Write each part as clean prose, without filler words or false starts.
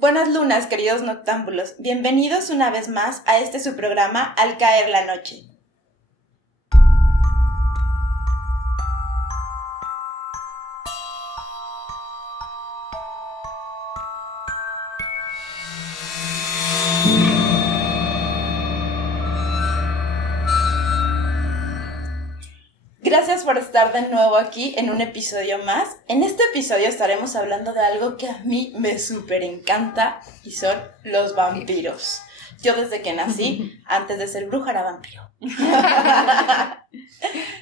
Buenas lunas, queridos noctámbulos. Bienvenidos una vez más a su programa Al caer la noche. Gracias por estar de nuevo aquí en un episodio más. En este episodio estaremos hablando de algo que a mí me súper encanta y son los vampiros. Yo desde que nací, antes de ser bruja, era vampiro.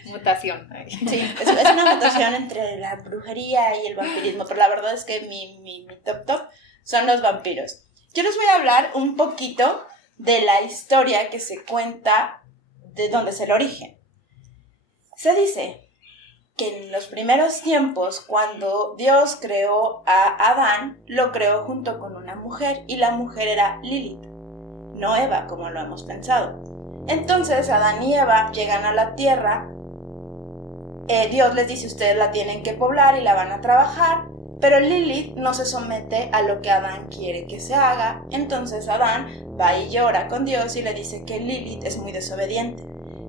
Mutación. Sí, es una mutación entre la brujería y el vampirismo, pero la verdad es que mi top son los vampiros. Yo les voy a hablar un poquito de la historia que se cuenta de dónde es el origen. Se dice que en los primeros tiempos, cuando Dios creó a Adán, lo creó junto con una mujer, y la mujer era Lilith, no Eva, como lo hemos pensado. Entonces Adán y Eva llegan a la tierra, Dios les dice: ustedes la tienen que poblar y la van a trabajar, pero Lilith no se somete a lo que Adán quiere que se haga. Entonces Adán va y llora con Dios y le dice que Lilith es muy desobediente.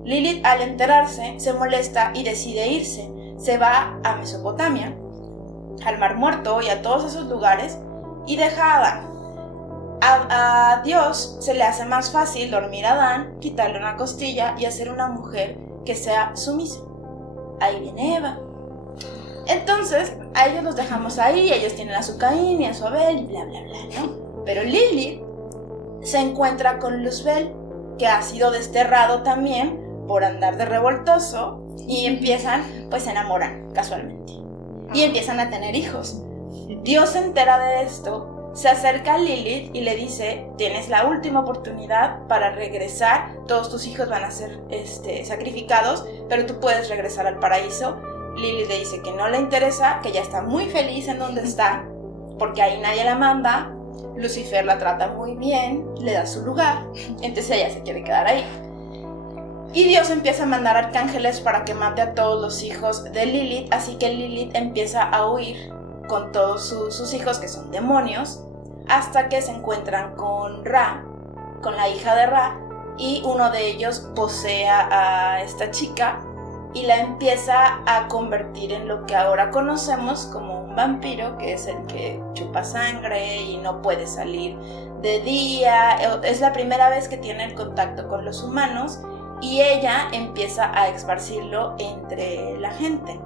Lilith, al enterarse, se molesta y decide irse. Se va a Mesopotamia, al Mar Muerto y a todos esos lugares, y deja a Adán. A Dios se le hace más fácil dormir a Adán, quitarle una costilla y hacer una mujer que sea sumisa. Ahí viene Eva. Entonces, a ellos los dejamos ahí, ellos tienen a su Caín y a su Abel y bla bla bla, ¿no? Pero Lilith se encuentra con Luzbel, que ha sido desterrado también por andar de revoltoso, y se enamoran casualmente y empiezan a tener hijos. Dios se entera de esto, se acerca a Lilith y le dice: tienes la última oportunidad para regresar, todos tus hijos van a ser sacrificados, pero tú puedes regresar al paraíso. Lilith le dice que no le interesa, que ya está muy feliz en donde está, porque ahí nadie la manda. Lucifer la trata muy bien, le da su lugar, entonces ella se quiere quedar ahí. Y Dios empieza a mandar arcángeles para que mate a todos los hijos de Lilith, así que Lilith empieza a huir con todos sus hijos, que son demonios, hasta que se encuentran con Ra, con la hija de Ra, y uno de ellos posee a esta chica y la empieza a convertir en lo que ahora conocemos como un vampiro, que es el que chupa sangre y no puede salir de día. Es la primera vez que tiene el contacto con los humanos, y ella empieza a esparcirlo entre la gente.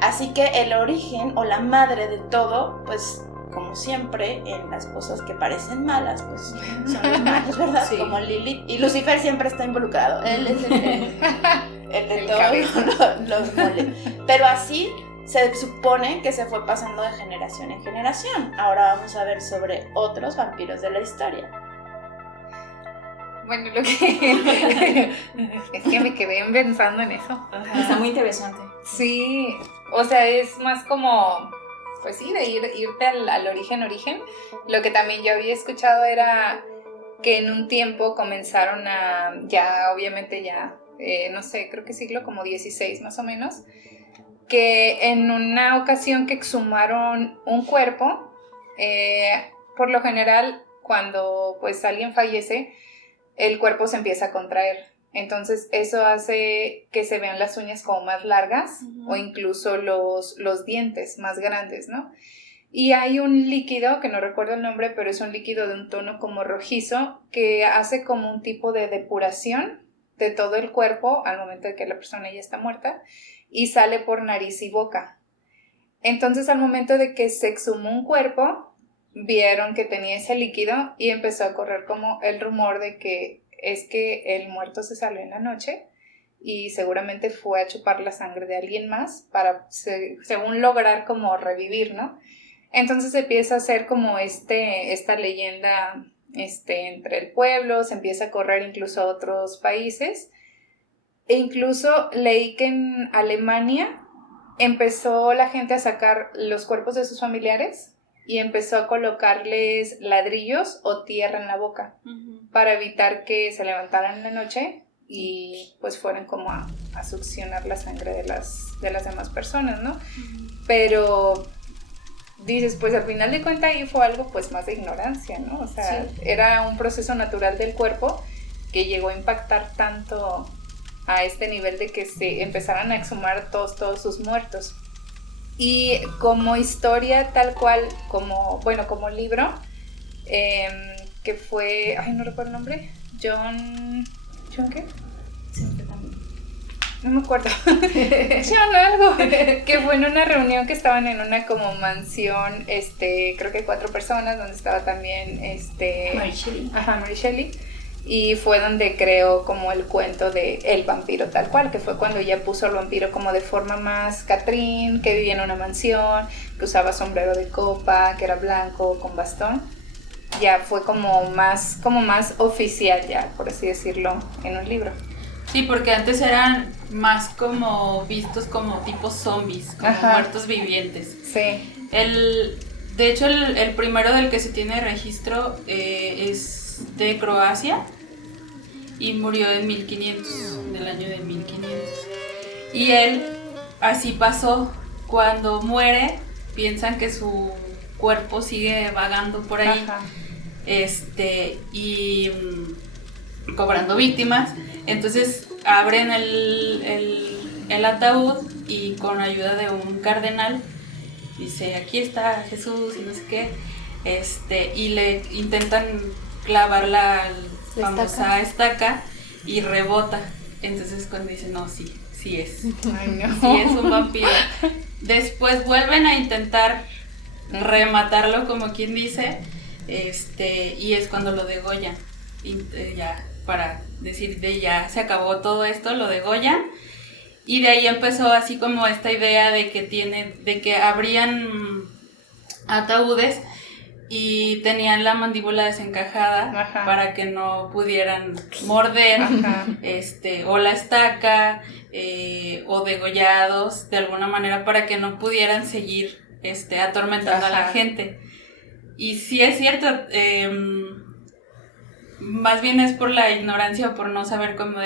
Así que el origen o la madre de todo, pues como siempre en las cosas que parecen malas, pues son los malos, ¿verdad? Sí. Como Lilith, y Lucifer siempre está involucrado. Él es el de todos los moles. Pero así se supone que se fue pasando de generación en generación. Ahora vamos a ver sobre otros vampiros de la historia. Bueno, lo que es que me quedé pensando en eso. Ajá. Está muy interesante. Sí, o sea, es más como, pues sí, de irte al origen. Lo que también yo había escuchado era que en un tiempo comenzaron a, no sé, creo que siglo como XVI más o menos, que en una ocasión que exhumaron un cuerpo, por lo general cuando pues alguien fallece, el cuerpo se empieza a contraer. Entonces eso hace que se vean las uñas como más largas, o incluso los dientes más grandes, ¿no? Y hay un líquido, que no recuerdo el nombre, pero es un líquido de un tono como rojizo, que hace como un tipo de depuración de todo el cuerpo al momento de que la persona ya está muerta, y sale por nariz y boca. Entonces al momento de que se exhumó un cuerpo, vieron que tenía ese líquido y empezó a correr como el rumor de que es que el muerto se salió en la noche y seguramente fue a chupar la sangre de alguien más para, según lograr como revivir, ¿no? Entonces empieza a hacer como esta leyenda entre el pueblo, se empieza a correr incluso a otros países, e incluso leí que en Alemania empezó la gente a sacar los cuerpos de sus familiares y empezó a colocarles ladrillos o tierra en la boca para evitar que se levantaran en la noche y pues fueran como a succionar la sangre de las demás personas, ¿no? Pero dices, pues al final de cuentas ahí fue algo pues más de ignorancia, ¿no? O sea, sí, era un proceso natural del cuerpo que llegó a impactar tanto a este nivel de que se empezaran a exhumar todos sus muertos. Y como historia tal cual, como libro, que fue, ay, no recuerdo el nombre, ¿John qué? Sí, yo también. No me acuerdo. John algo. Que fue en una reunión que estaban en una como mansión, creo que 4 personas, donde estaba también Mary Shelley. Ajá, Mary Shelley. Y fue donde creó como el cuento de el vampiro tal cual, que fue cuando ella puso al vampiro como de forma más Catrín, que vivía en una mansión, que usaba sombrero de copa, que era blanco, con bastón. Ya fue como más oficial ya, por así decirlo, en un libro. Sí, porque antes eran más como vistos como tipos zombies, como Ajá, muertos vivientes. Sí. De hecho, el primero del que se tiene registro es de Croacia y murió en 1500, del año de 1500. Y él, así pasó, cuando muere, piensan que su cuerpo sigue vagando por ahí. Ajá. Y cobrando víctimas. Entonces abren el ataúd y con ayuda de un cardenal dice, aquí está Jesús y no sé qué, y le intentan clavar la famosa estaca y rebota. Entonces cuando dice, no, sí es. Ay, no. Sí es un vampiro. Después vuelven a intentar rematarlo, como quien dice, y es cuando lo degollan. Ya, para decir, ya se acabó todo esto, lo degollan. Y de ahí empezó así como esta idea de que abrían ataúdes y tenían la mandíbula desencajada. Ajá. Para que no pudieran morder. Ajá. O la estaca, o degollados de alguna manera, para que no pudieran seguir atormentando. Ajá. A la gente. Y sí es cierto, más bien es por la ignorancia o por no saber cómo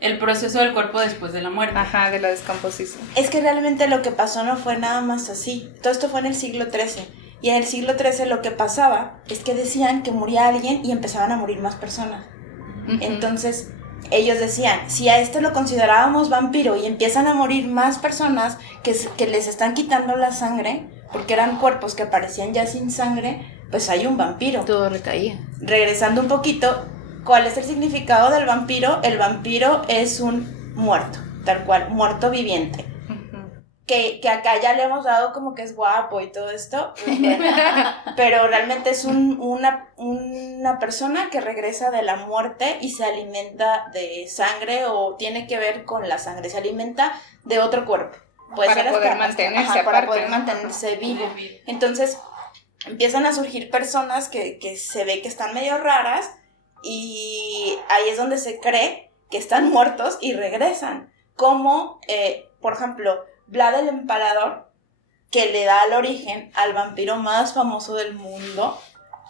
el proceso del cuerpo después de la muerte. Ajá, de la descomposición. Es que realmente lo que pasó no fue nada más así. Todo esto fue en el siglo XIII. Y en el siglo XIII lo que pasaba es que decían que moría alguien y empezaban a morir más personas. Uh-huh. Entonces ellos decían, si a lo considerábamos vampiro y empiezan a morir más personas que les están quitando la sangre, porque eran cuerpos que aparecían ya sin sangre, pues hay un vampiro. Todo recaía. Regresando un poquito, ¿cuál es el significado del vampiro? El vampiro es un muerto, tal cual, muerto viviente. Que acá ya le hemos dado como que es guapo y todo esto, pues bueno, pero realmente es una persona que regresa de la muerte y se alimenta de sangre o tiene que ver con la sangre, se alimenta de otro cuerpo. Puede para ser poder mantenerse aparte, para poder mantenerse vivo. Entonces empiezan a surgir personas que se ve que están medio raras y ahí es donde se cree que están muertos y regresan, como por ejemplo Vlad el Empalador, que le da el origen al vampiro más famoso del mundo,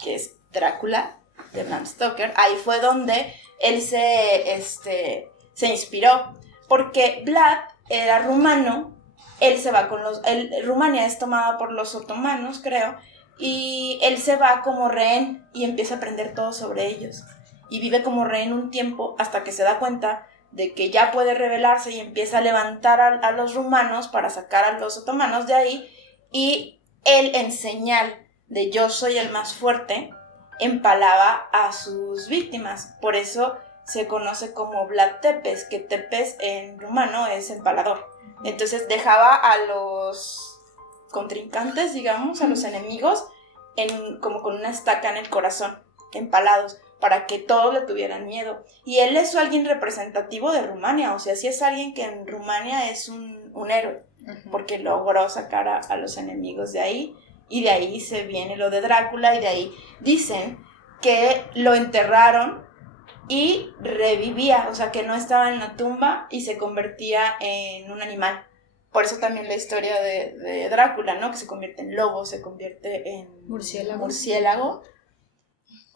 que es Drácula, de Bram Stoker. Ahí fue donde él se inspiró, porque Vlad era rumano, él se va con Rumania es tomada por los otomanos, creo, y él se va como rehén y empieza a aprender todo sobre ellos. Y vive como rehén un tiempo hasta que se da cuenta de que ya puede rebelarse y empieza a levantar a los rumanos para sacar a los otomanos de ahí, y él, en señal de yo soy el más fuerte, empalaba a sus víctimas. Por eso se conoce como Vlad Tepes, que Tepes en rumano es empalador. Entonces dejaba a los contrincantes, digamos, a los enemigos, como con una estaca en el corazón, empalados, para que todos le tuvieran miedo. Y él es alguien representativo de Rumania, o sea, sí es alguien que en Rumania es un héroe, uh-huh, porque logró sacar a los enemigos de ahí, y de ahí se viene lo de Drácula, y de ahí dicen que lo enterraron y revivía, o sea, que no estaba en la tumba y se convertía en un animal. Por eso también la historia de Drácula, ¿no? Que se convierte en lobo, se convierte en murciélago.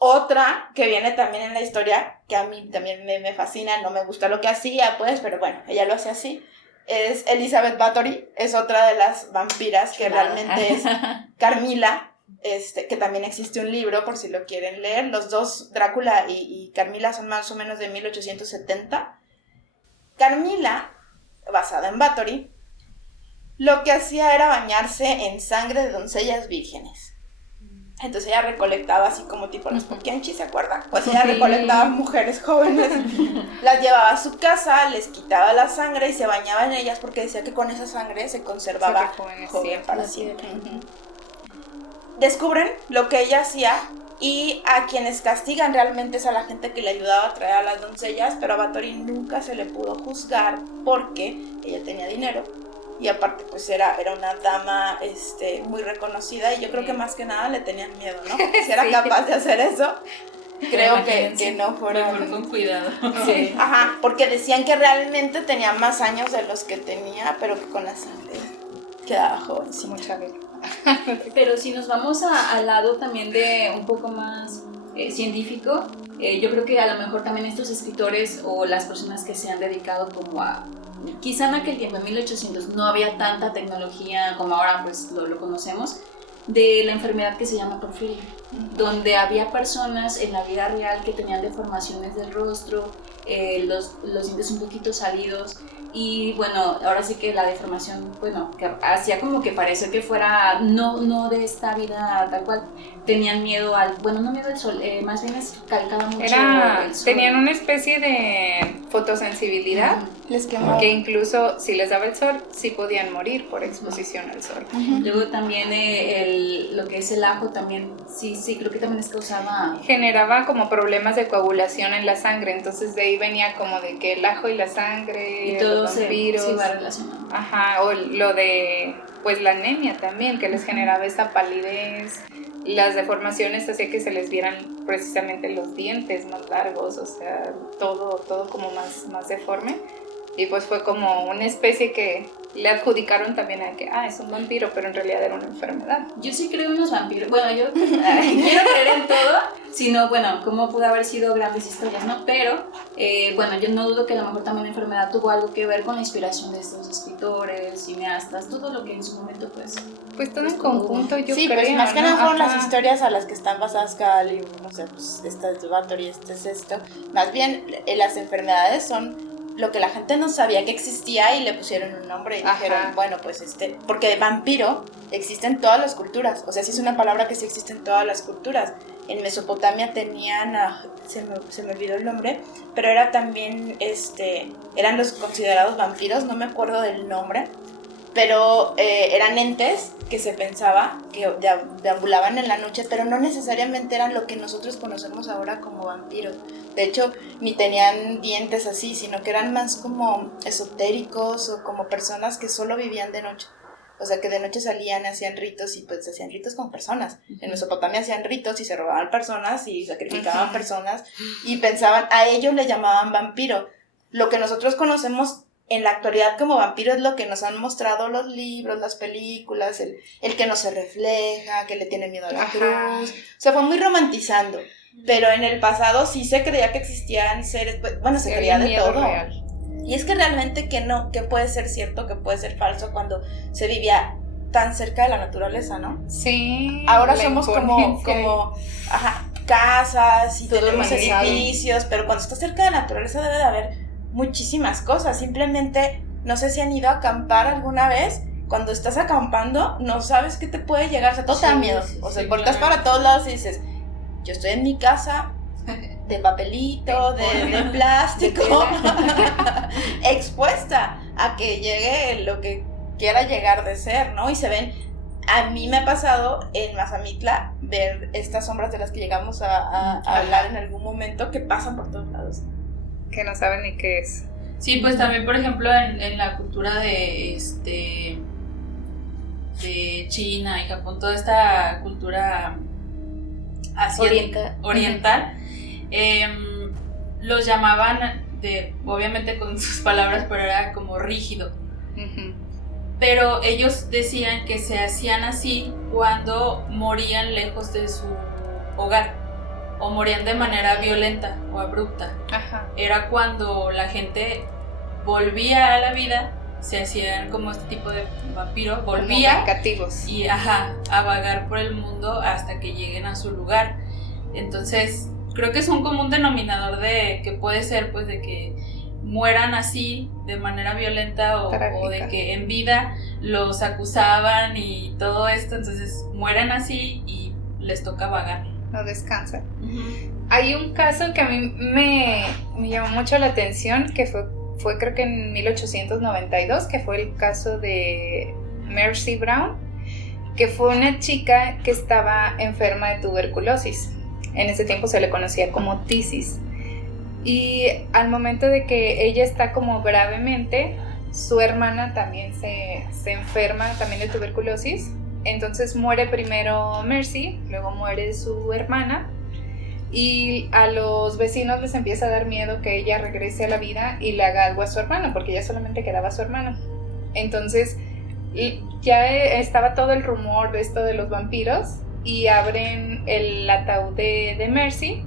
Otra que viene también en la historia, que a mí también me fascina, no me gusta lo que hacía, pues, pero bueno, ella lo hace así, es Elizabeth Bathory, es otra de las vampiras que realmente es Carmila, que también existe un libro por si lo quieren leer. Los dos, Drácula y Carmila, son más o menos de 1870. Carmila, basada en Bathory, lo que hacía era bañarse en sangre de doncellas vírgenes. Entonces ella recolectaba así como tipo las Poquianchi, ¿se acuerdan? Pues ella recolectaba mujeres jóvenes, las llevaba a su casa, les quitaba la sangre y se bañaba en ellas porque decía que con esa sangre se conservaba joven para siempre. Descubren lo que ella hacía y a quienes castigan realmente es a la gente que le ayudaba a traer a las doncellas, pero a Bathory nunca se le pudo juzgar porque ella tenía dinero. Y aparte pues era una dama muy reconocida y yo creo que más que nada le tenían miedo, ¿no? Si era capaz de hacer eso, creo que no fueron... Mejor con cuidado. Sí. Ajá, porque decían que realmente tenía más años de los que tenía, pero que con la sangre quedaba jovencita. Mucha vida. Pero si nos vamos al lado también de un poco más científico, yo creo que a lo mejor también estos escritores o las personas que se han dedicado como a... Quizá en aquel tiempo, en 1800, no había tanta tecnología como ahora pues lo conocemos, de la enfermedad que se llama porfiria, donde había personas en la vida real que tenían deformaciones del rostro, los dientes un poquito salidos, y bueno, ahora sí que la deformación, bueno, que hacía como que parecía que fuera no de esta vida tal cual. Tenían miedo no miedo al sol, más bien es calcaba mucho el sol. Tenían una especie de fotosensibilidad, Les quemaba. que incluso si les daba el sol, sí podían morir por exposición al sol. Luego también lo que es el ajo también, sí, creo que también es causaba... Generaba como problemas de coagulación en la sangre, entonces de ahí venía como de que el ajo y la sangre, Y todo los se vampiros, iba relacionado. Ajá, o lo de pues la anemia también, que les generaba esa palidez, las deformaciones hacía que se les vieran precisamente los dientes más largos, o sea, todo como más deforme. Y pues fue como una especie que le adjudicaron también a que, es un vampiro, pero en realidad era una enfermedad. Yo sí creo en los vampiros. Bueno, yo quiero creer en todo, sino, bueno, cómo pudo haber sido grandes historias, ¿no? Pero, bueno, yo no dudo que a lo mejor también la enfermedad tuvo algo que ver con la inspiración de estos escritores, cineastas, todo lo que en su momento, pues todo en conjunto, yo creo. Sí, pues más que nada ¿no? fueron Ajá. las historias a las que están basadas cada libro, no sé, pues esta es de Bathory, este es esto. Más bien, las enfermedades son lo que la gente no sabía que existía y le pusieron un nombre y dijeron, bueno, pues porque vampiro existe en todas las culturas, o sea, sí es una palabra que sí existe en todas las culturas. En Mesopotamia tenían, se me olvidó el nombre, pero era también, eran los considerados vampiros, no me acuerdo del nombre, pero eran entes que se pensaba que deambulaban en la noche, pero no necesariamente eran lo que nosotros conocemos ahora como vampiros. De hecho, ni tenían dientes así, sino que eran más como esotéricos o como personas que solo vivían de noche. O sea, que de noche salían, hacían ritos y pues hacían ritos con personas. En Mesopotamia hacían ritos y se robaban personas y sacrificaban personas y pensaban, a ellos le llamaban vampiro. Lo que nosotros conocemos en la actualidad como vampiro es lo que nos han mostrado los libros, las películas, el que no se refleja, que le tiene miedo a la cruz. O sea, fue muy romantizando. Pero en el pasado sí se creía que existían seres, bueno, se creía de todo. Real. Y es que realmente que puede ser cierto, que puede ser falso cuando se vivía tan cerca de la naturaleza, ¿no? Sí. Ahora somos como casas y todo tenemos organizado. edificios, pero cuando estás cerca de la naturaleza debe de haber muchísimas cosas. Simplemente, no sé si han ido a acampar alguna vez. Cuando estás acampando, no sabes qué te puede llegar, o sea, todo te da miedo. O sea, volteas para todos lados y dices, yo estoy en mi casa de papelito, de plástico, expuesta a que llegue lo que quiera llegar de ser, ¿no? Y se ven, a mí me ha pasado en Mazamitla ver estas sombras de las que llegamos a hablar en algún momento que pasan por todos lados. Que no saben ni qué es. Sí, pues también, por ejemplo, en la cultura de China y Japón, toda esta cultura oriental, los llamaban, obviamente con sus palabras, pero era como rígido. Uh-huh. Pero ellos decían que se hacían así cuando morían lejos de su hogar o morían de manera violenta o abrupta. Ajá. Era cuando la gente volvía a la vida se hacían como este tipo de vampiro, Como volvían vengativos. y a vagar por el mundo hasta que lleguen a su lugar. Entonces creo que es un común denominador de que puede ser pues de que mueran así de manera violenta o de que en vida los acusaban y todo esto, entonces mueren así y les toca vagar. No descansan. Hay un caso que a mí me llamó mucho la atención, que fue creo que en 1892, que fue el caso de Mercy Brown, que fue una chica que estaba enferma de tuberculosis. En ese tiempo se le conocía como tisis. Y al momento de que ella está como gravemente, su hermana también se enferma también de tuberculosis. Entonces muere primero Mercy, luego muere su hermana. Y a los vecinos les empieza a dar miedo que ella regrese a la vida y le haga algo a su hermano, porque ya solamente quedaba su hermano. Entonces ya estaba todo el rumor de esto de los vampiros y abren el ataúd de Mercy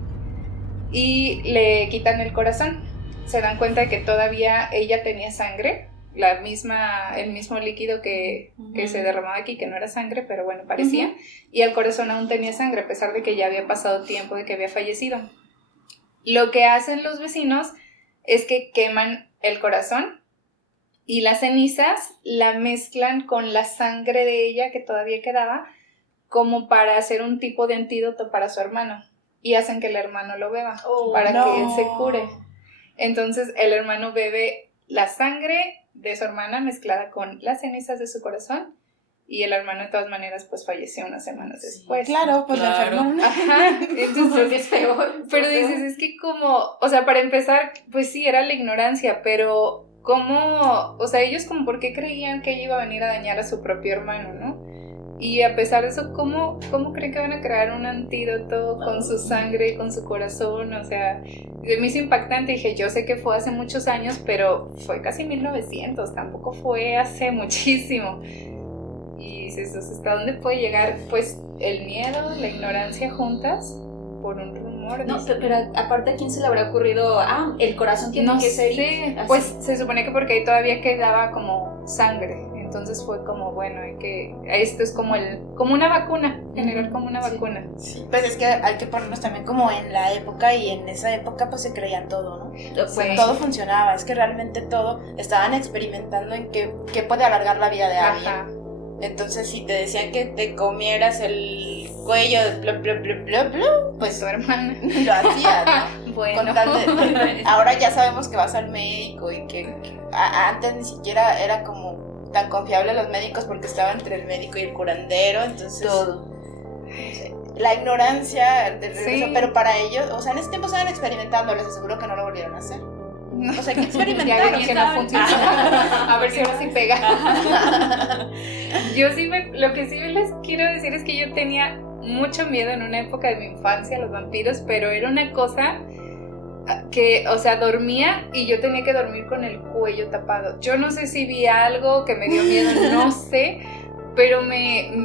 y le quitan el corazón. Se dan cuenta de que todavía ella tenía sangre, el mismo líquido que se derramaba aquí, que no era sangre, pero bueno, parecía, y el corazón aún tenía sangre, a pesar de que ya había pasado tiempo de que había fallecido. Lo que hacen los vecinos es que queman el corazón y las cenizas la mezclan con la sangre de ella que todavía quedaba, como para hacer un tipo de antídoto para su hermano, y hacen que el hermano lo beba, para que él se cure. Entonces el hermano bebe la sangre de su hermana mezclada con las cenizas de su corazón, y el hermano de todas maneras pues falleció unas semanas después. Claro, pues la enfermó. Ajá, entonces es peor. pero dices, es que como, o sea, para empezar, pues sí, era la ignorancia, pero ¿cómo? O sea, ellos como por qué creían que ella iba a venir a dañar a su propio hermano, ¿no? Y a pesar de eso, ¿cómo creen que van a crear un antídoto con su sangre y con su corazón? O sea, de mí es impactante. Dije, yo sé que fue hace muchos años, pero fue casi 1900, tampoco fue hace muchísimo. Y dices, ¿hasta dónde puede llegar? Pues el miedo, la ignorancia juntas por un rumor. No, pero aparte, ¿a quién se le habrá ocurrido? El corazón tiene que ser... Sé. Pues se supone que porque ahí todavía quedaba como sangre. Entonces fue como, bueno, esto es como una vacuna, generar como una vacuna. Sí, pues es que hay que ponernos también como en la época, y en esa época pues se creían todo, ¿no? Sí. Todo funcionaba, es que realmente todo, estaban experimentando en qué puede alargar la vida de alguien. Ajá. Entonces si te decían que te comieras el cuello de blu, blu, blu, blu, blu, pues Tu hermana. lo hacías, ¿no? Bueno. Con tal de, ahora ya sabemos que vas al médico y que antes ni siquiera era como tan confiable los médicos, porque estaba entre el médico y el curandero, entonces todo. La ignorancia del regreso, Sí. pero para ellos, o sea, en ese tiempo estaban experimentando, les aseguro que no lo volvieron a hacer. No. O sea, que Ya experimentaron. vieron que no funciona. A ver si ahora sí pega. Lo que sí les quiero decir es que yo tenía mucho miedo en una época de mi infancia a los vampiros, pero era una cosa que, o sea, dormía y yo tenía que dormir con el cuello tapado. Yo no sé si vi algo que me dio miedo, no sé, pero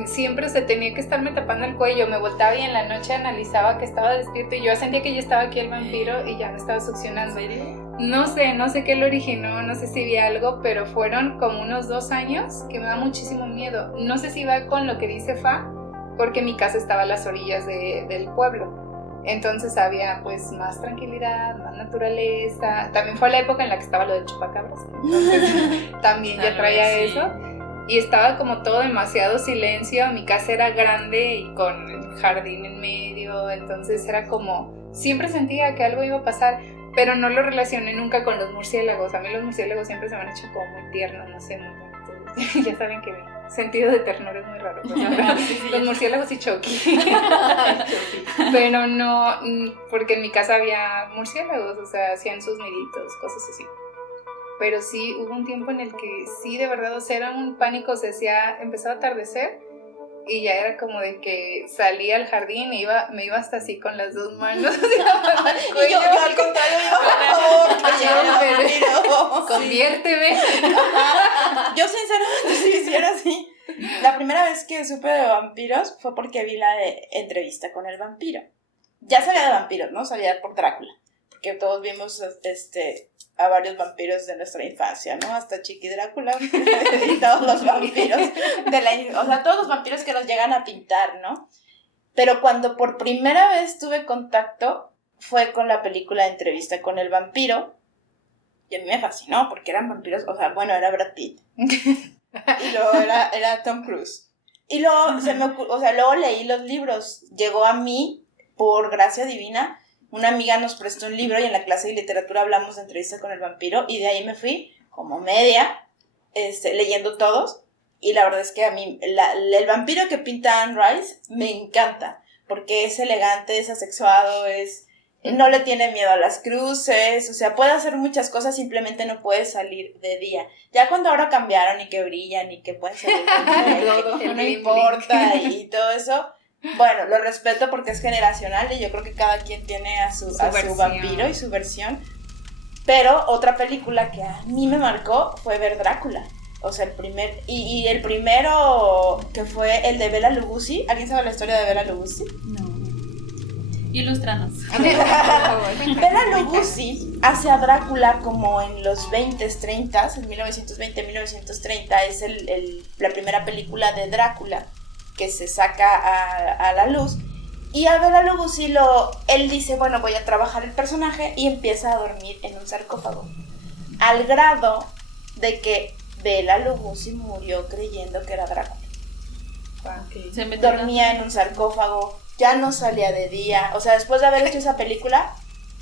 siempre se tenía que estarme tapando el cuello. Me voltaba y en la noche analizaba que estaba despierto y yo sentía que ya estaba aquí el vampiro y ya me estaba succionando. ¿En serio? No sé qué lo originó, no sé si vi algo, pero fueron como unos 2 años que me da muchísimo miedo. No sé si va con lo que dice Fa, porque mi casa estaba a las orillas del pueblo. Entonces había pues más tranquilidad, más naturaleza. También fue la época en la que estaba lo del chupacabras. Entonces también ya traía eso. Y estaba como todo demasiado silencio. Mi casa era grande y con el jardín en medio. Entonces era como, siempre sentía que algo iba a pasar, pero no lo relacioné nunca con los murciélagos. A mí los murciélagos siempre se me han hecho como muy tiernos, no sé, muy bonitos. Ya saben que mi sentido de ternura es muy raro. Pues, los murciélagos y Chucky. Pero no, porque en mi casa había murciélagos, o sea, hacían sus niditos, cosas así. Pero sí, hubo un tiempo en el que sí, de verdad, o sea, era un pánico, o sea, empezaba a atardecer y ya era como de que salía al jardín e me iba hasta así con las 2 manos. Y yo al contrario, por favor, conviérteme. Yo sinceramente si hiciera así. La primera vez que supe de vampiros fue porque vi la de Entrevista con el vampiro. Ya sabía de vampiros, ¿no? Sabía por Drácula, porque todos vimos a varios vampiros de nuestra infancia, ¿no? Hasta Chiqui Drácula y todos los vampiros o sea, todos los vampiros que nos llegan a pintar, ¿no? Pero cuando por primera vez tuve contacto fue con la película Entrevista con el vampiro, y a mí me fascinó porque eran vampiros, o sea, bueno, era Brad Pitt y luego era Tom Cruise. Y luego luego leí los libros. Llegó a mí, por gracia divina, una amiga nos prestó un libro y en la clase de literatura hablamos de Entrevista con el vampiro y de ahí me fui como media leyendo todos. Y la verdad es que a mí el vampiro que pinta Anne Rice me encanta porque es elegante, es asexuado, no le tiene miedo a las cruces, o sea, puede hacer muchas cosas, simplemente no puede salir de día. Ya cuando ahora cambiaron y que brillan y que pueden salir de día, que no importa y todo eso, bueno, lo respeto porque es generacional y yo creo que cada quien tiene a su vampiro y su versión. Pero otra película que a mí me marcó fue ver Drácula. O sea, el primero que fue el de Bela Lugosi. ¿Alguien sabe la historia de Bela Lugosi? No. Ilústranos. Bela Lugosi hace a Drácula como en los 20s, 30s, en 1920, 1930, es la primera película de Drácula que se saca a la luz. Y a Bela Lugosi él dice, bueno, voy a trabajar el personaje y empieza a dormir en un sarcófago. Al grado de que Bela Lugosi murió creyendo que era Drácula. Okay. Dormía en un sarcófago, ya no salía de día. O sea, después de haber hecho esa película,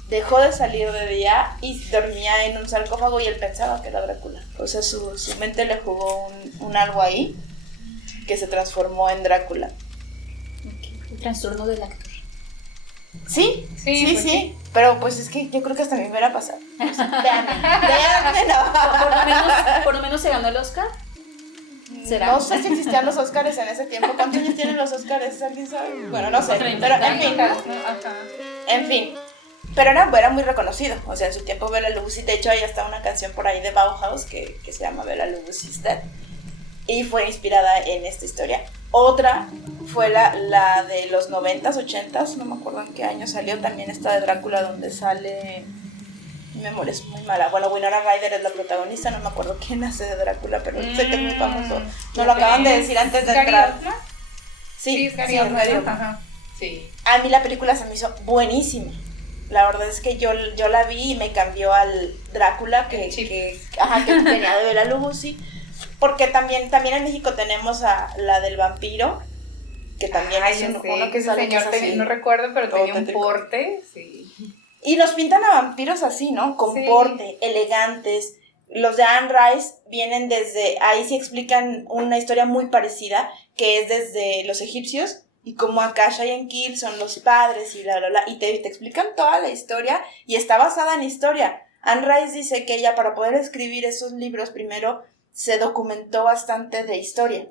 dejó de salir de día y dormía en un sarcófago y él pensaba que era Drácula. O sea, su mente le jugó un algo ahí que se transformó en Drácula. El trastorno del actor. Sí. Sí. Pero pues es que yo creo que hasta a mí me hubiera pasado. O sea, véanme, no. Por lo menos se ganó el Oscar. ¿Será? No sé si existían los Oscars en ese tiempo. ¿Cuántos años tienen los Oscars? ¿Alguien sabe? Bueno, no sé. Pero en fin. Pero era muy reconocido. O sea, en su tiempo Bela Lugosi. De hecho, hay hasta una canción por ahí de Bauhaus que se llama Bela Lugosi's Dead. Y fue inspirada en esta historia. Otra fue la de los 90s, 80s, no me acuerdo en qué año salió, también esta de Drácula donde sale, mi memoria es muy mala, bueno, Winona Ryder es la protagonista, no me acuerdo quién hace de Drácula, pero sé que es muy famoso, nos lo acaban de decir antes de entrar. Sí, es Gary Oldman. Ajá. Sí. A mí la película se me hizo buenísima. La verdad es que yo la vi y me cambió al Drácula que tenía de Bela Lugosi. Porque también en México tenemos a la del vampiro, que también es uno que sale señor así, no recuerdo, pero tenía un tétrico. porte, sí. Y nos pintan a vampiros así, ¿no? Con porte, elegantes. Los de Anne Rice vienen desde, ahí sí explican una historia muy parecida, que es desde los egipcios, y como Akasha y Enkil son los padres y bla, bla, bla, y te explican toda la historia, y está basada en historia. Anne Rice dice que ella, para poder escribir esos libros, primero se documentó bastante de historia.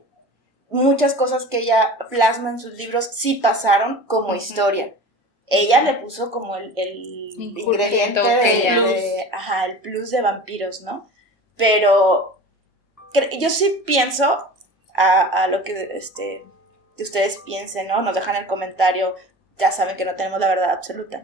Muchas cosas que ella plasma en sus libros sí pasaron como historia. Ella le puso como el ingrediente el plus de vampiros, ¿no? Pero yo sí pienso a lo que ustedes piensen, ¿no? Nos dejan el comentario, ya saben que no tenemos la verdad absoluta.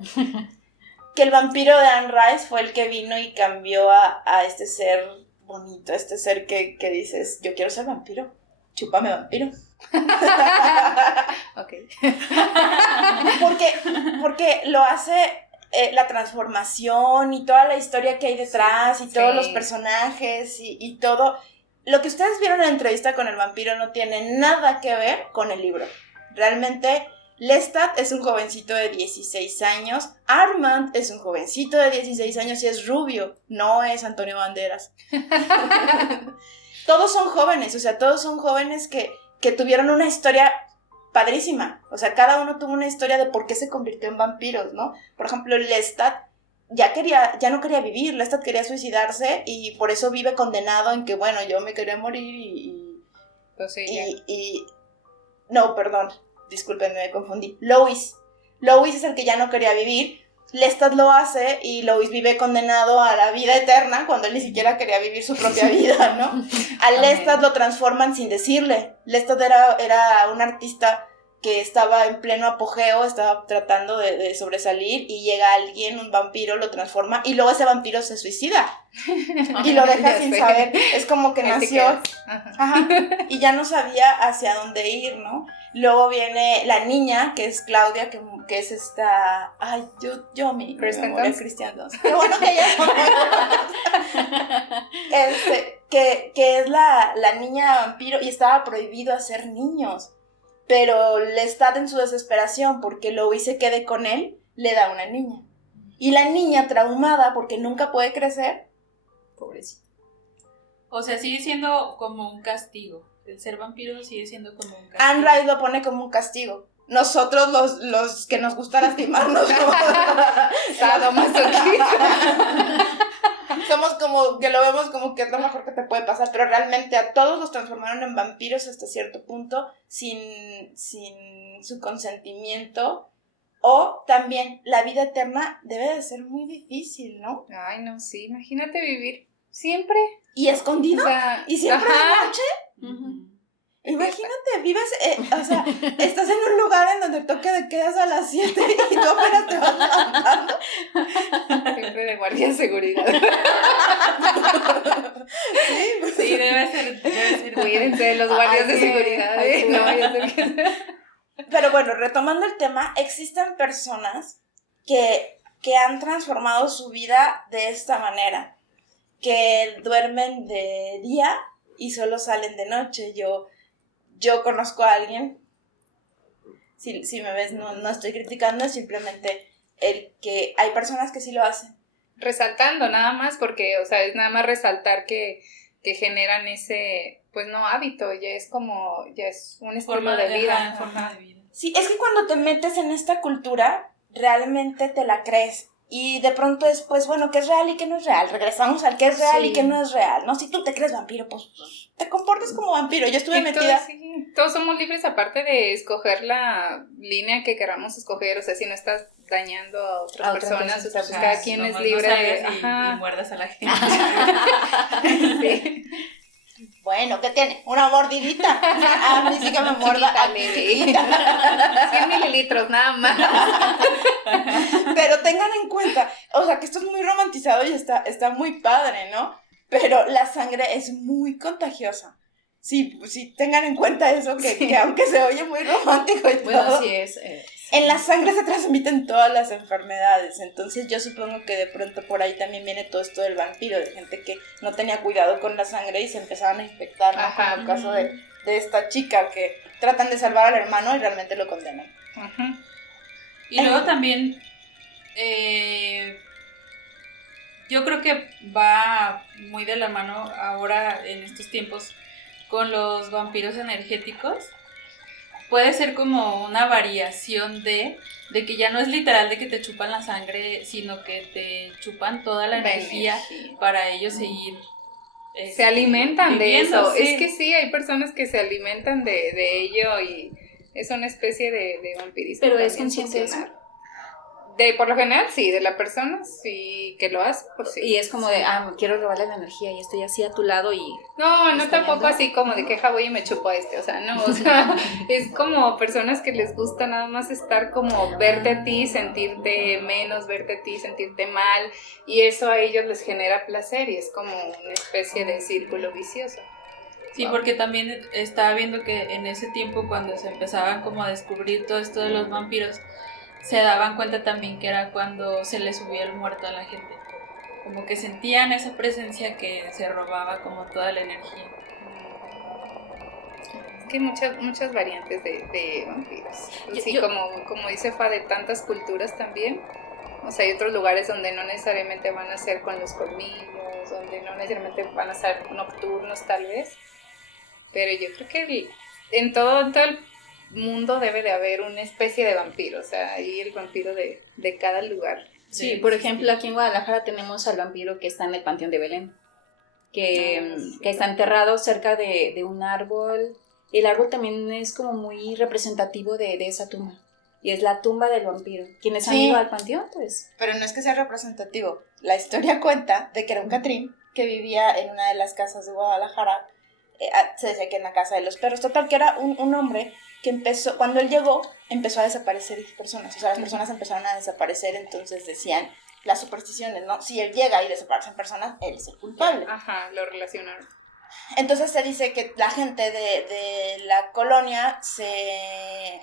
Que el vampiro de Anne Rice fue el que vino y cambió a este ser bonito, este ser que dices, yo quiero ser vampiro, chúpame vampiro. Ok. porque lo hace la transformación y toda la historia que hay detrás y todos los personajes y todo. Lo que ustedes vieron en la entrevista con el vampiro no tiene nada que ver con el libro. Realmente Lestat es un jovencito de 16 años, Armand es un jovencito de 16 años y es rubio, no es Antonio Banderas. Todos son jóvenes, o sea, todos son jóvenes que tuvieron una historia padrísima. O sea, cada uno tuvo una historia de por qué se convirtió en vampiros, ¿no? Por ejemplo, Lestat ya no quería vivir, Lestat quería suicidarse y por eso vive condenado en que, bueno, yo me quería morir no, perdón. Disculpen, me confundí. Lois es el que ya no quería vivir. Lestat lo hace y Lois vive condenado a la vida eterna cuando él ni siquiera quería vivir su propia vida, ¿no? A Lestat lo transforman sin decirle. Lestat era un artista que estaba en pleno apogeo, estaba tratando de sobresalir y llega alguien, un vampiro, lo transforma y luego ese vampiro se suicida y lo deja sin saber. Es como que nació y ya no sabía hacia dónde ir, ¿no? Luego viene la niña, que es Claudia, que es esta... Ay, mi memoria es Kristen Dunst. Qué bueno que ella que es la niña vampiro y estaba prohibido hacer niños. Pero Lestat en su desesperación, porque Louis se quede con él, le da una niña. Y la niña, traumada porque nunca puede crecer, pobrecita. O sea, sigue siendo como un castigo. El ser vampiro sigue siendo como un castigo. Anne Rice lo pone como un castigo. Nosotros los que nos gusta lastimarnos somos como que lo vemos como que es lo mejor que te puede pasar, pero realmente a todos los transformaron en vampiros hasta cierto punto sin su consentimiento. O también la vida eterna debe de ser muy difícil, ¿no? Ay, no, sí, imagínate vivir siempre. ¿Y escondido? O sea, ¿y siempre de noche? Imagínate, vives, o sea, estás en un lugar en donde toque de quedas a las 7 y tú apenas te vas levantando. Siempre de guardia de seguridad. Sí, debe ser. Cuídense de los guardias de seguridad. No, yo sé que... Pero bueno, retomando el tema, existen personas que han transformado su vida de esta manera, que duermen de día y solo salen de noche. Yo conozco a alguien, si me ves, no estoy criticando, es simplemente el que hay personas que sí lo hacen. Resaltando nada más, porque, o sea, es nada más resaltar que generan ese, pues no hábito, ya es un estilo de vida. Forma de vida. Sí, es que cuando te metes en esta cultura, realmente te la crees. Y de pronto es, pues, bueno, ¿qué es real y qué no es real? Regresamos al qué es real y qué no es real, ¿no? Si tú te crees vampiro, pues te comportas como vampiro. Yo estuve metida... Todos somos libres aparte de escoger la línea que queramos escoger, o sea, si no estás dañando a otras personas, o sea, pues cada quien es libre de... Y muerdas a la gente. Sí. Bueno, ¿qué tiene? Una mordidita. A mí sí que me muerda. 100 mililitros, nada más. Pero tengan en cuenta, o sea, que esto es muy romantizado y está muy padre, ¿no? Pero la sangre es muy contagiosa. Sí, tengan en cuenta eso, que aunque se oye muy romántico y bueno, todo, sí es. en la sangre se transmiten todas las enfermedades. Entonces yo supongo que de pronto por ahí también viene todo esto del vampiro, de gente que no tenía cuidado con la sangre y se empezaban a infectar, ¿no? Como el caso de esta chica que tratan de salvar al hermano y realmente lo condenan. Y luego también yo creo que va muy de la mano ahora en estos tiempos con los vampiros energéticos. Puede ser como una variación de que ya no es literal de que te chupan la sangre, sino que te chupan toda la energía para ellos seguir se alimentan viviendo, de eso. sí. Es que sí, hay personas que se alimentan de ello y es una especie de vampirismo. Pero es consciente eso. Por lo general, sí, de la persona, sí, que lo hace, pues sí. Y es como de, quiero robarle la energía y estoy así a tu lado y... No tampoco así como de que voy y me chupo a este, o sea, no, o sea, es como personas que les gusta nada más estar como verte a ti, sentirte menos, verte a ti, sentirte mal, y eso a ellos les genera placer y es como una especie de círculo vicioso. Sí, porque también estaba viendo que en ese tiempo cuando se empezaban como a descubrir todo esto de los vampiros, se daban cuenta también que era cuando se le subía el muerto a la gente. Como que sentían esa presencia que se robaba como toda la energía. Es que hay muchas variantes de vampiros. Sí, como dice Fa, de tantas culturas también. O sea, hay otros lugares donde no necesariamente van a ser con los colmillos, donde no necesariamente van a ser nocturnos tal vez. Pero yo creo que en todo el mundo debe de haber una especie de vampiro, o sea, ahí el vampiro de cada lugar. Sí, por ejemplo, aquí en Guadalajara tenemos al vampiro que está en el Panteón de Belén, que está enterrado cerca de un árbol. El árbol también es como muy representativo de esa tumba, y es la tumba del vampiro. ¿Quiénes han ido al panteón? Pues. Pero no es que sea representativo. La historia cuenta de que era un Catrín que vivía en una de las casas de Guadalajara. Se decía que en la casa de los perros. Total, que era un hombre que cuando él llegó, empezó a desaparecer personas, o sea, las personas empezaron a desaparecer, entonces decían las supersticiones, ¿no? Si él llega y desaparecen personas, él es el culpable. Ajá, lo relacionaron. Entonces se dice que la gente de la colonia se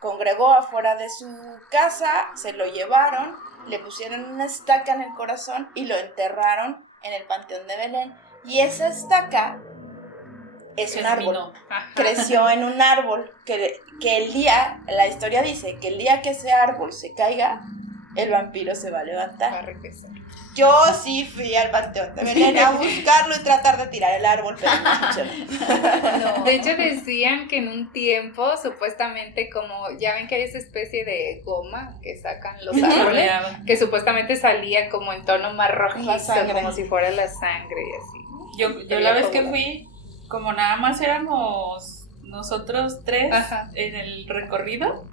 congregó afuera de su casa, se lo llevaron, le pusieron una estaca en el corazón y lo enterraron en el Panteón de Belén. Y esa estaca es un árbol. Creció en un árbol que la historia dice que el día que ese árbol se caiga, el vampiro se va a levantar. Va a regresar. Yo sí fui al Panteón de Belén a buscarlo y tratar de tirar el árbol, pero no funcionó. No. De hecho decían que en un tiempo, supuestamente, como ya ven que hay esa especie de goma que sacan los árboles, que supuestamente salía como en tono más rojizo, como si fuera la sangre y así. Yo la vez que fui, como nada más éramos nosotros 3 en el recorrido,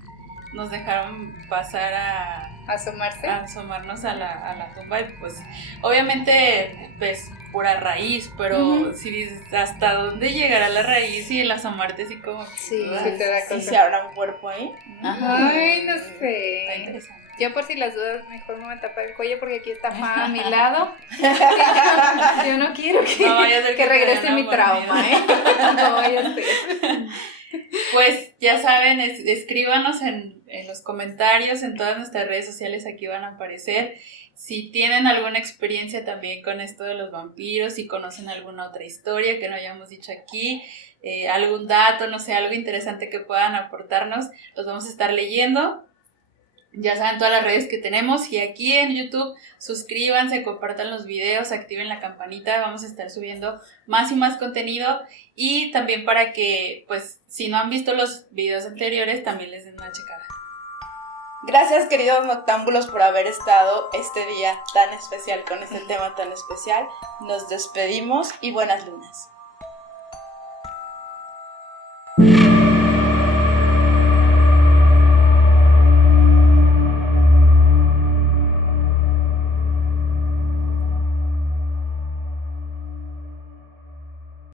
nos dejaron pasar a asomarnos a la tumba y pues obviamente pues pura raíz, pero si dices hasta dónde llegará la raíz y el asomarte así como sí te da cosa. ¿Se habrá un cuerpo ahí? Ay, no sé. Está interesante. Yo por si las dudas mejor me voy a tapar el cuello porque aquí está Pa a mi lado. Yo no quiero que regrese mi trauma, No vaya a ser. Pues ya saben, escríbanos en los comentarios, en todas nuestras redes sociales aquí van a aparecer. Si tienen alguna experiencia también con esto de los vampiros, si conocen alguna otra historia que no hayamos dicho aquí, algún dato, no sé, algo interesante que puedan aportarnos, los vamos a estar leyendo. Ya saben todas las redes que tenemos y aquí en YouTube suscríbanse, compartan los videos, activen la campanita, vamos a estar subiendo más y más contenido y también para que, pues, si no han visto los videos anteriores, también les den una checada. Gracias, queridos noctámbulos, por haber estado este día tan especial con este tema tan especial. Nos despedimos y buenas lunas.